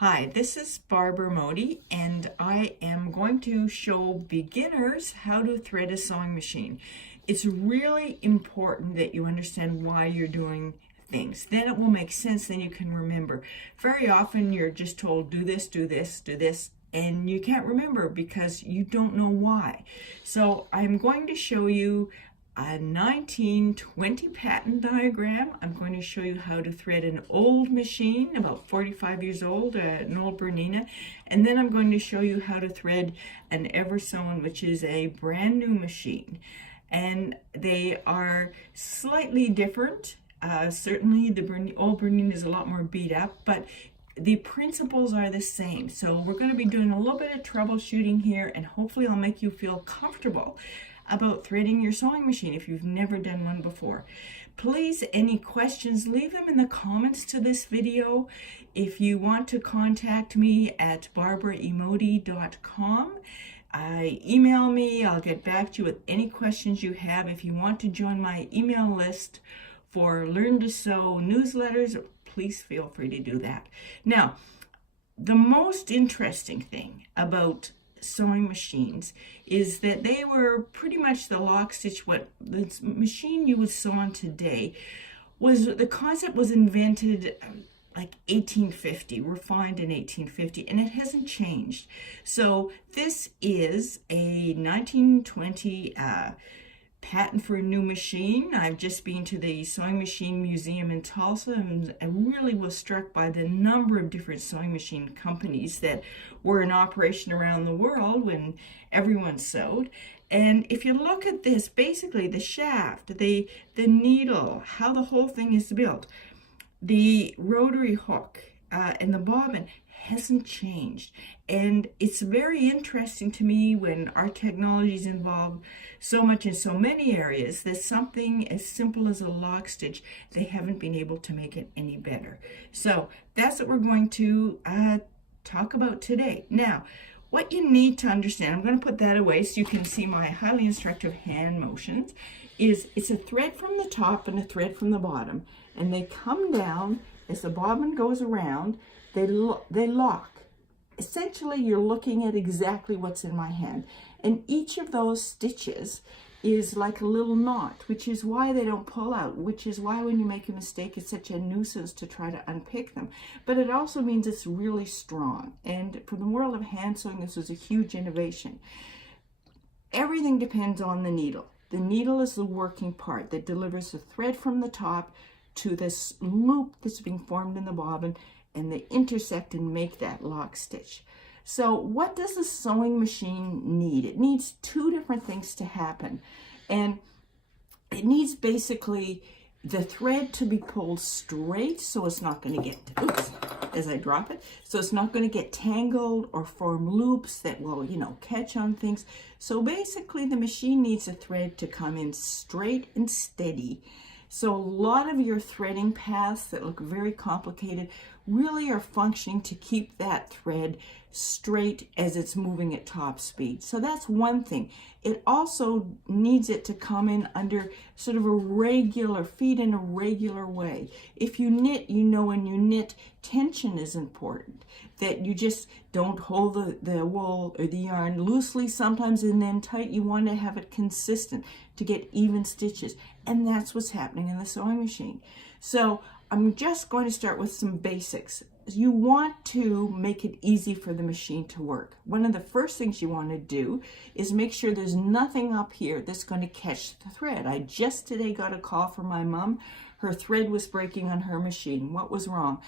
Hi, this is Barbara Modi, and I am going to show beginners how to thread a sewing machine. It's really important that you understand why you're doing things. Then it will make sense, then you can remember. Very often you're just told, do this, do this, do this, and you can't remember because you don't know why. So I'm going to show you a 1920 pattern diagram. I'm going to show you how to thread an old machine, about 45 years old, an old Bernina, and then I'm going to show you how to thread an Eversewn, which is a brand new machine. And they are slightly different. Certainly the old Bernina is a lot more beat up, but the principles are the same. So we're going to be doing a little bit of troubleshooting here, and hopefully I'll make you feel comfortable about threading your sewing machine if you've never done one before. Please, any questions, leave them in the comments to this video. If you want to contact me at barbaraemodi.com, email me. I'll get back to you with any questions you have. If you want to join my email list for Learn to Sew newsletters, please feel free to do that. Now, the most interesting thing about sewing machines is that they were pretty much the lock stitch. What the machine you would sew on today was, the concept was invented like 1850, refined in 1850, and it hasn't changed. So this is a 1920 patent for a new machine. I've just been to the Sewing Machine Museum in Tulsa, and I really was struck by the number of different sewing machine companies that were in operation around the world when everyone sewed. And if you look at this, basically the shaft, the needle, how the whole thing is built, the rotary hook, and the bobbin hasn't changed. And it's very interesting to me when our technology is involved so much in so many areas that something as simple as a lock stitch, they haven't been able to make it any better. So that's what we're going to talk about today. Now, what you need to understand, I'm going to put that away so you can see my highly instructive hand motions, is it's a thread from the top and a thread from the bottom, and they come down as the bobbin goes around. They lock. Essentially, you're looking at exactly what's in my hand. And each of those stitches is like a little knot, which is why they don't pull out, which is why when you make a mistake, it's such a nuisance to try to unpick them. But it also means it's really strong. And for the world of hand sewing, this was a huge innovation. Everything depends on the needle. The needle is the working part that delivers the thread from the top to this loop that's being formed in the bobbin, and they intersect and make that lock stitch. So what does a sewing machine need? It needs two different things to happen. And it needs basically the thread to be pulled straight so it's not going to get, oops, as I drop it, so it's not going to get tangled or form loops that will, catch on things. So basically the machine needs a thread to come in straight and steady. So a lot of your threading paths that look very complicated really are functioning to keep that thread straight as it's moving at top speed. So that's one thing. It also needs it to come in under sort of a regular, feed in a regular way. If you knit, when you knit, tension is important. That you just don't hold the wool or the yarn loosely sometimes and then tight. You want to have it consistent to get even stitches. And that's what's happening in the sewing machine. So I'm just going to start with some basics. You want to make it easy for the machine to work. One of the first things you want to do is make sure there's nothing up here that's going to catch the thread. I just today got a call from my mom. Her thread was breaking on her machine. What was wrong?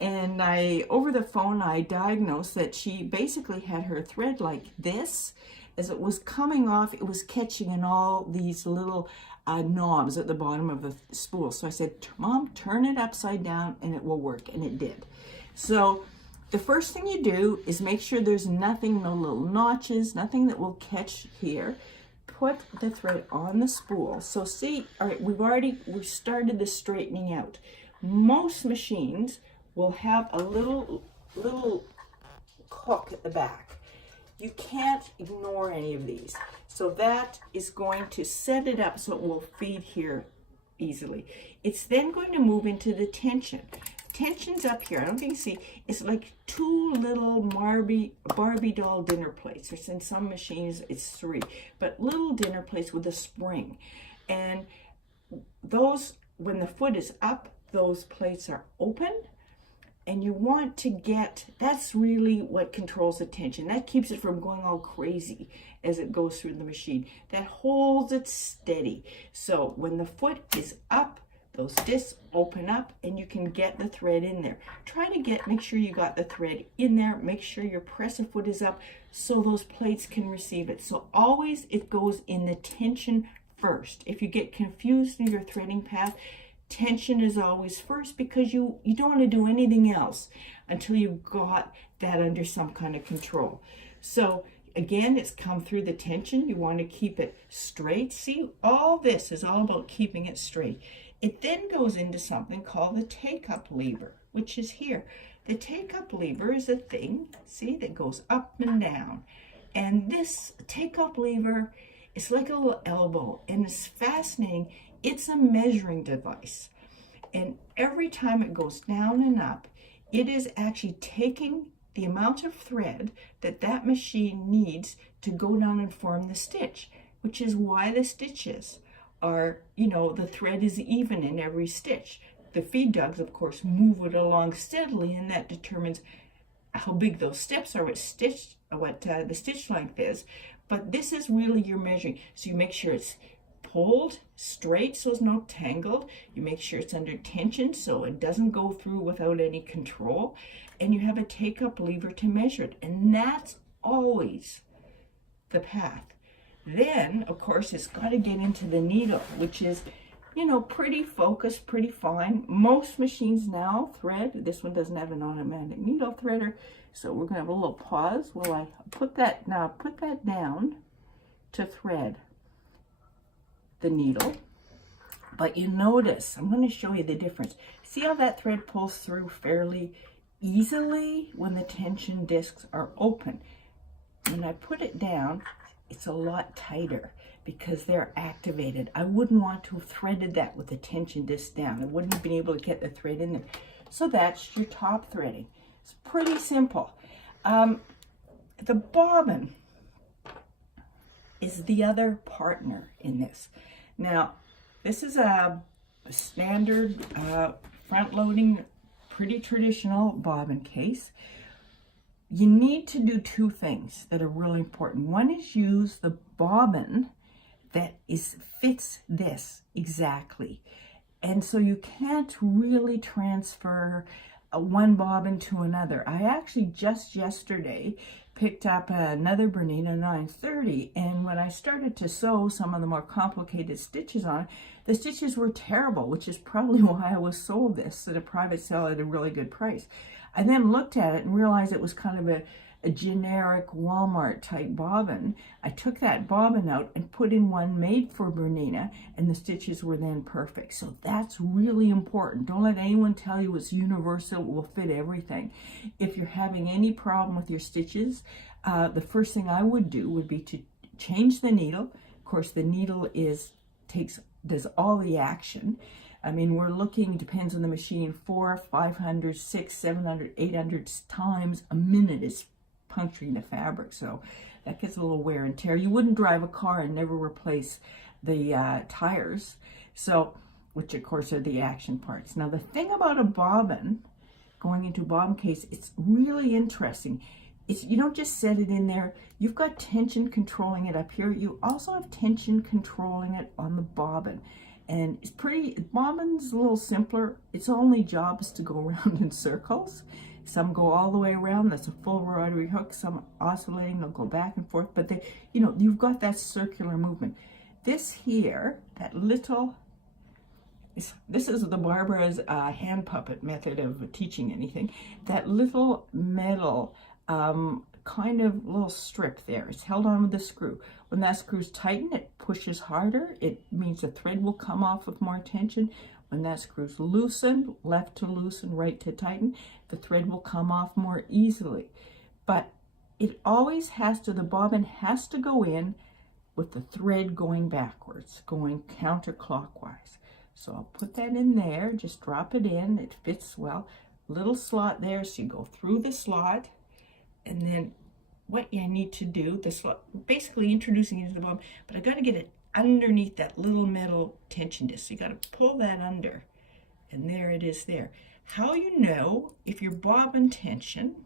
And over the phone, I diagnosed that she basically had her thread like this. As it was coming off, it was catching in all these little knobs at the bottom of the spool. So I said, Mom, turn it upside down and it will work. And it did. So the first thing you do is make sure there's nothing, no little notches, nothing that will catch here. Put the thread on the spool. So see, all right, we started the straightening out. Most machines will have a little hook at the back. You can't ignore any of these. So that is going to set it up so it will feed here easily. It's then going to move into the tension. tension's up here. I don't think you see, it's like two little Barbie doll dinner plates. Or in some machines, it's three, but little dinner plates with a spring. And those, when the foot is up, those plates are open. And you want to get, that's really what controls the tension. That keeps it from going all crazy as it goes through the machine. That holds it steady. So when the foot is up, those discs open up and you can get the thread in there. Try to make sure you got the thread in there. Make sure your presser foot is up so those plates can receive it. So always it goes in the tension first. If you get confused in your threading path, tension is always first, because you don't want to do anything else until you've got that under some kind of control. So again, it's come through the tension. You want to keep it straight. See, all this is all about keeping it straight. It then goes into something called the take-up lever, which is here. The take-up lever is a thing, see, that goes up and down. And this take-up lever is like a little elbow, and it's fascinating. It's a measuring device, and every time it goes down and up, it is actually taking the amount of thread that machine needs to go down and form the stitch, which is why the stitches are, the thread is even in every stitch. The feed dogs, of course, move it along steadily, and that determines how big those steps are, what the stitch length is. But this is really your measuring. So you make sure it's pulled straight so it's not tangled. You make sure it's under tension so it doesn't go through without any control. And you have a take-up lever to measure it. And that's always the path. Then, of course, it's got to get into the needle, which is, pretty focused, pretty fine. Most machines now thread. This one doesn't have an automatic needle threader. So we're going to have a little pause while I put that down to thread the needle. But you notice, I'm going to show you the difference. See how that thread pulls through fairly easily when the tension discs are open. When I put it down, it's a lot tighter because they're activated. I wouldn't want to have threaded that with the tension disc down. I wouldn't have been able to get the thread in there. So that's your top threading. It's pretty simple. The bobbin is the other partner in this. Now, this is a standard front-loading, pretty traditional bobbin case. You need to do two things that are really important. One is use the bobbin that fits this exactly. And so you can't really transfer one bobbin to another. I actually just yesterday picked up another Bernina 930, and when I started to sew some of the more complicated stitches on it, the stitches were terrible, which is probably why I was sold this at a private sale at a really good price. I then looked at it and realized it was kind of a generic Walmart type bobbin. I took that bobbin out and put in one made for Bernina, and the stitches were then perfect. So that's really important. Don't let anyone tell you it's universal, it will fit everything. If you're having any problem with your stitches, the first thing I would do would be to change the needle. Of course, the needle does all the action. I mean, we're looking, depends on the machine, 400, 500, 600, 700, 800 times a minute is puncturing the fabric. So that gets a little wear and tear. You wouldn't drive a car and never replace the tires. So, which of course are the action parts. Now the thing about a bobbin, going into a bobbin case, it's really interesting. You don't just set it in there. You've got tension controlling it up here. You also have tension controlling it on the bobbin. And bobbin's a little simpler. Its only job is to go around in circles. Some go all the way around. That's a full rotary hook. Some oscillating, they'll go back and forth. But you've got that circular movement. This here, this is the Barbara's hand puppet method of teaching anything. That little metal kind of little strip there, it's held on with a screw. When that screw's tightened, it pushes harder. It means the thread will come off with more tension. When that screw's loosened, left to loosen, right to tighten, the thread will come off more easily. But it always the bobbin has to go in with the thread going backwards, going counterclockwise. So I'll put that in there, just drop it in, it fits well. little slot there, so you go through the slot, and then what you need to do, the slot, basically introducing it into the bobbin, but I got to get it underneath that little metal tension disc. So you got to pull that under, and there it is there. How you know if your bobbin tension,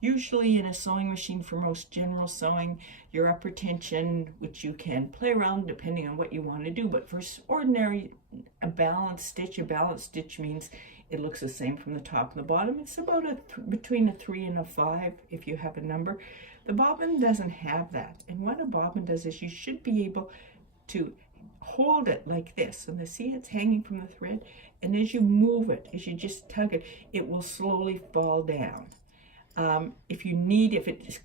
usually in a sewing machine for most general sewing, your upper tension, which you can play around depending on what you want to do, but for ordinary, a balanced stitch means it looks the same from the top and the bottom. It's about between a 3 and a 5 if you have a number. The bobbin doesn't have that. And what a bobbin does is you should be able to hold it like this. And see, it's hanging from the thread. And as you move it, as you just tug it, it will slowly fall down. If it just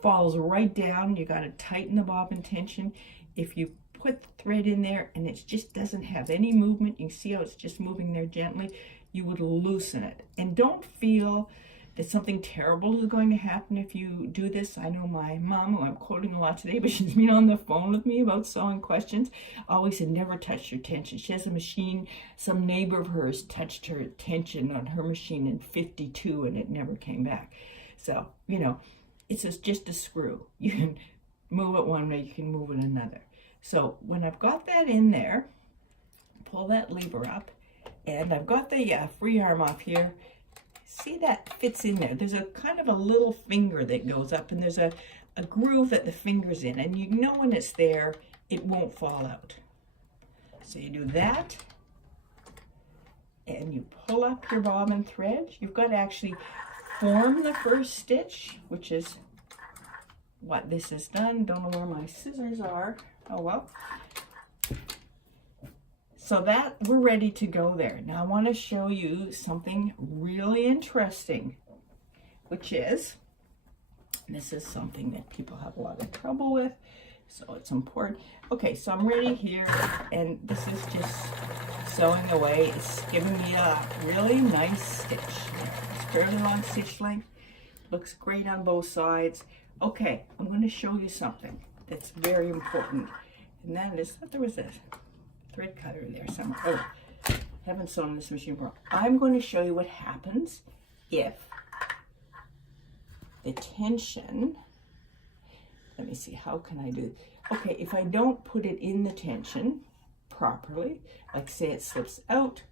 falls right down, you got to tighten the bobbin tension. If you put the thread in there and it just doesn't have any movement, you can see how it's just moving there gently, you would loosen it. And don't feel that something terrible is going to happen if you do this. I know my mom, who I'm quoting a lot today, but she's been on the phone with me about sewing questions, always said never touch your tension. She has a machine, some neighbor of hers touched her tension on her machine in 52 and it never came back. So, you know, it's just a screw. You can move it one way, you can move it another. So when I've got that in there, pull that lever up, and I've got the free arm off here. See, that fits in there. There's a kind of a little finger that goes up, and there's a groove that the finger's in, and you know when it's there, it won't fall out. So you do that, and you pull up your bobbin thread. You've got to actually form the first stitch, which is what this has done. Don't know where my scissors are. Oh well. So that we're ready to go there. Now I want to show you something really interesting, which is, this is something that people have a lot of trouble with, so it's important. Okay, so I'm ready here, and this is just sewing away. It's giving me a really nice stitch. It's fairly long stitch length. Looks great on both sides. Okay, I'm going to show you something that's very important, and that is that there was a thread cutter there somewhere. Oh, I haven't sewn this machine before. I'm going to show you what happens if the tension, let me see, how can I do, okay, if I don't put it in the tension properly, like say it slips out,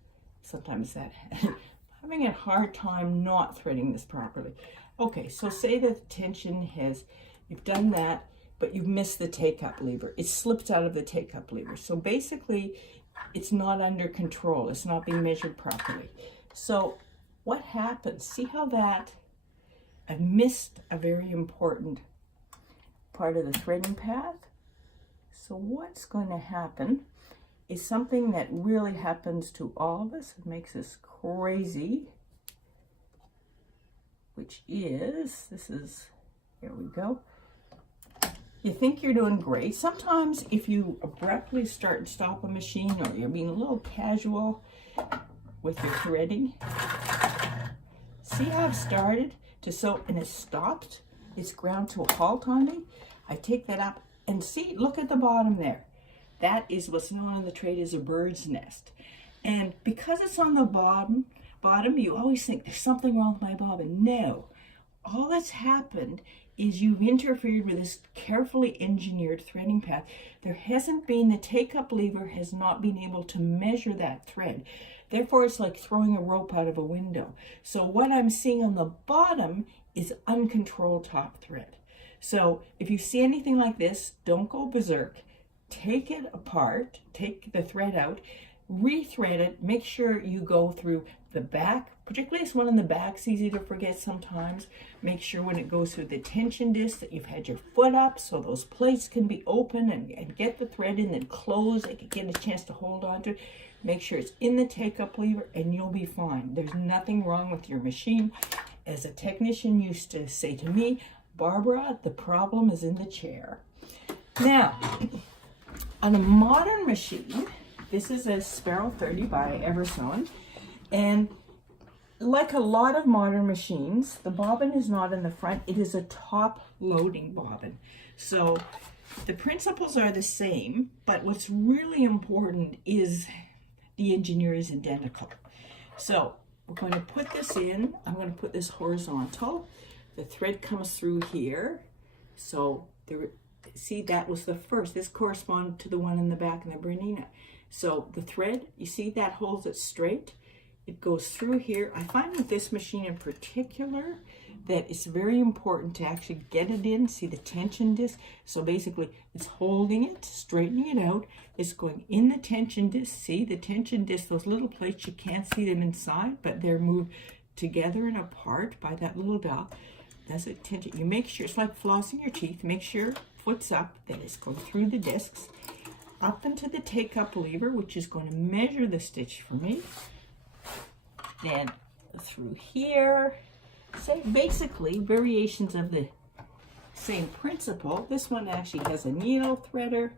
sometimes that, I'm having a hard time not threading this properly. Okay, so say that the tension has, you've done that, but you've missed the take-up lever. It slipped out of the take-up lever. So basically, it's not under control. It's not being measured properly. So what happens? See how that, I've missed a very important part of the threading path. So what's going to happen is something that really happens to all of us. It makes us crazy, which is, here we go. You think you're doing great. Sometimes if you abruptly start and stop a machine, or you're being a little casual with your threading, see how I've started to sew and it's stopped? It's ground to a halt on me. I take that up and see, look at the bottom there. That is what's known in the trade as a bird's nest. And because it's on the bottom, you always think there's something wrong with my bobbin. No, all that's happened is you've interfered with this carefully engineered threading path. There hasn't been, the take-up lever has not been able to measure that thread. Therefore, it's like throwing a rope out of a window. So what I'm seeing on the bottom is uncontrolled top thread. So if you see anything like this, don't go berserk. Take it apart, take the thread out, rethread it, make sure you go through the back, particularly this one in the back, it's easy to forget sometimes. Make sure when it goes through the tension disc that you've had your foot up so those plates can be open and get the thread in and close. It can get a chance to hold on to it. Make sure it's in the take-up lever and you'll be fine. There's nothing wrong with your machine. As a technician used to say to me, Barbara, the problem is in the chair. Now, on a modern machine, this is a Sparrow 30 by Eversewing, and like a lot of modern machines, the bobbin is not in the front. It is a top loading bobbin. So the principles are the same, but what's really important is the engineer is identical. So we're going to put this in. I'm going to put this horizontal. The thread comes through here. So there, see, that was the first. This corresponded to the one in the back in the Bernina. So the thread, you see that holds it straight. It goes through here. I find with this machine in particular that it's very important to actually get it in. See the tension disc? So basically it's holding it, straightening it out. It's going in the tension disc. See the tension disc, those little plates, you can't see them inside, but they're moved together and apart by that little dial. That's a tension. You make sure, it's like flossing your teeth. Make sure foot's up, that it's going through the discs, up into the take-up lever, which is going to measure the stitch for me. Then through here. So basically, variations of the same principle. This one actually has a needle threader,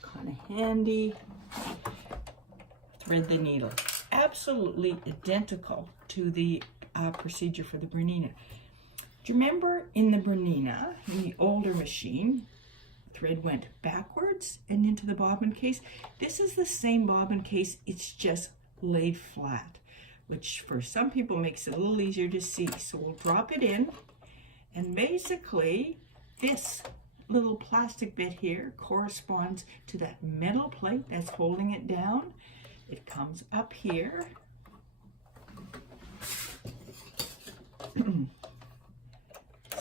kind of handy. Thread the needle. Absolutely identical to the procedure for the Bernina. Do you remember in the Bernina, in the older machine, thread went backwards and into the bobbin case? This is the same bobbin case, it's just laid flat, which for some people makes it a little easier to see. So we'll drop it in, and basically this little plastic bit here corresponds to that metal plate that's holding it down. It comes up here.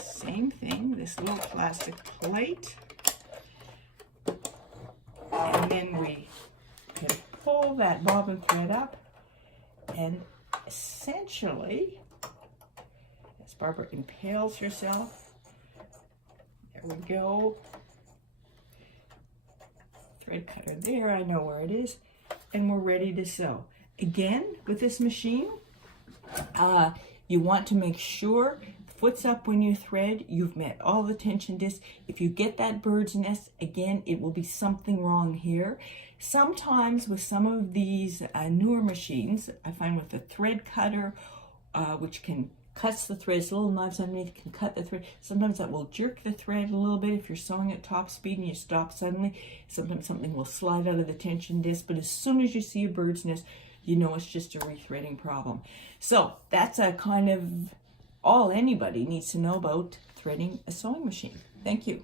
Same thing, this little plastic plate. And then we can pull that bobbin thread up, and essentially, as Barbara impales herself, there we go. Thread cutter there, I know where it is, and we're ready to sew. Again, with this machine, you want to make sure foot's up when you thread, you've met all the tension discs. If you get that bird's nest, again, it will be something wrong here. Sometimes with some of these newer machines, I find with the thread cutter, which cuts the threads, little knives underneath can cut the thread. Sometimes that will jerk the thread a little bit if you're sewing at top speed and you stop suddenly. Sometimes something will slide out of the tension disc, but as soon as you see a bird's nest, you know it's just a rethreading problem. So that's a kind of all anybody needs to know about threading a sewing machine. Thank you.